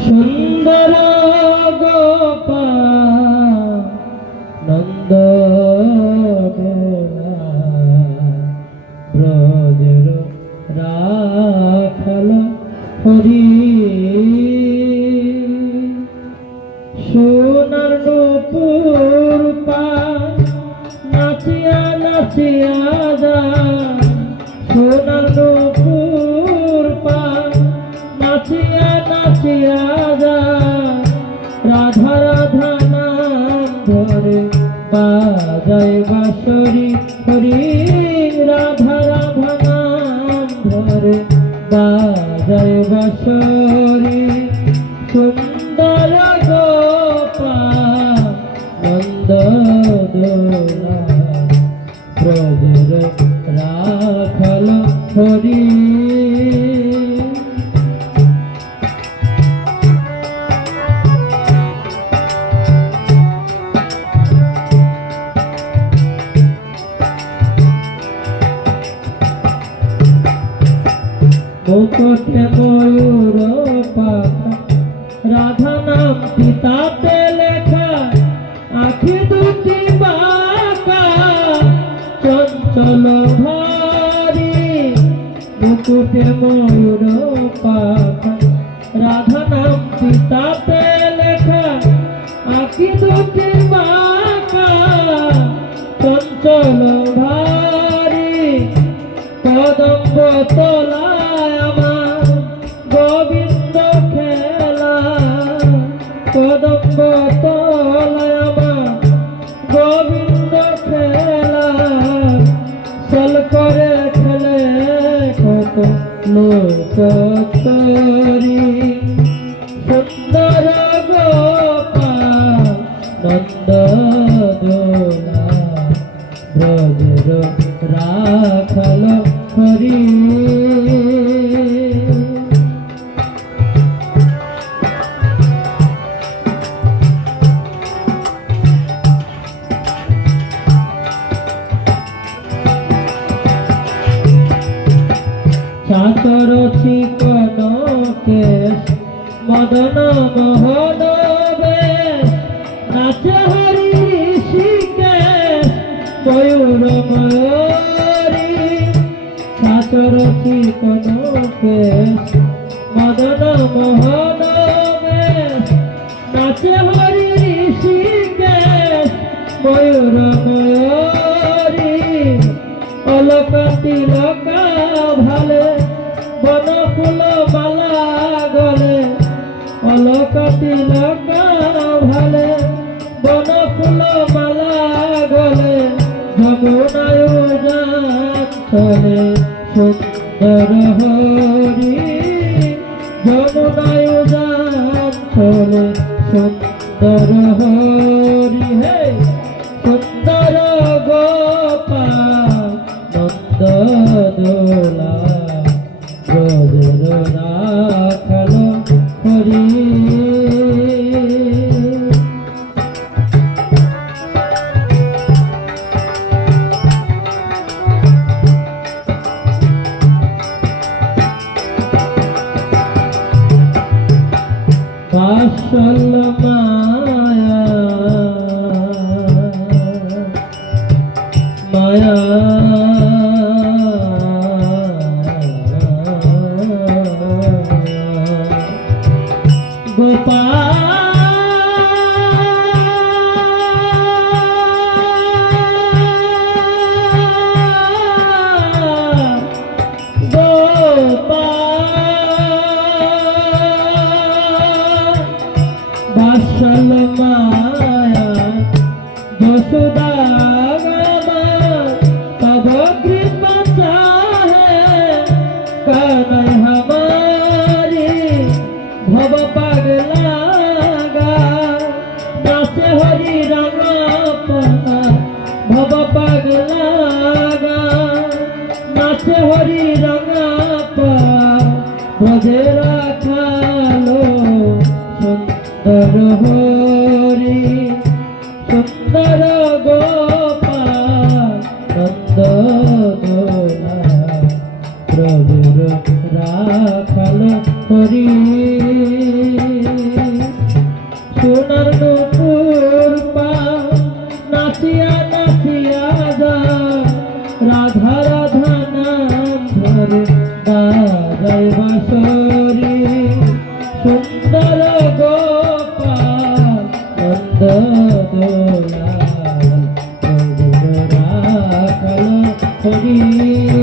সুন্দর গোপাল নন্দ ব্রজের রাখাল হরি সোনার নূপুর পায় নাচিয়া নাচিয়া যায় সোনার নূপুর পায় নাচিয়া নাচিয়া যায় রাধা রাধা নাম ধরে বাজায় বাঁশরি হরি রাধা রাধা নাম ধরে বাজায় বাঁশরি সুন্দর গোপাল নন্দ দোলা ব্রজের রাখাল হরি মুকুটে ময়ূর পাখা রাধা নাম পিতাতে লেখা আখি দুটি বাঁকা চঞ্চল ভারী মুকুটে ময়ূর পাখা রাধা নাম পিতাতে লেখা আখি দুটি বাঁকা চঞ্চল ভারী কদম্ব তলায় আমার গোবিন্দ খেলা কদম্ব তলায় আমার গোবিন্দ খেলা চল করে খেলে কত লোক তরি সুন্দর গোপাল নন্দ দোলা ব্রজের রাখাল হরি চাকর চিকন কেশ মদন মোহন বেশ নাচে হরি ঋষিকেশ ময়ূর ময়ূরী চাকর চিকন কেশ মদন মোহন বেশ নাচে হরি ঋষিকেশ ময়ূর ময়ূরী অলকা তিলকা ভালে বন ফুল মালা গলে অলকা তিলকা ভালে বন ফুল মালা গলে যমুনায় যান চলে সুন্দর হরি যমুনায় যান চলে সুন্দর হরি হে সুন্দর গোপাল নন্দ দোলা ব্রজের রাখাল হরি বাসল মায়া মায়া বাসল মায়া যশোদা তব কৃপা চাহে কানাই हमारी ভব পাগলা গা নাচে হরি রাঙা পাতা ভব পাগলা গা নাচে হরি রাঙা পা ব্রজে রাখালো সুন্দর হরি সুন্দর গোপাল নন্দ দোলা ব্রজের রাখাল হরি বাজায় বাঁশরি সুন্দর গোপাল নন্দ দোলাল রাখাল হরি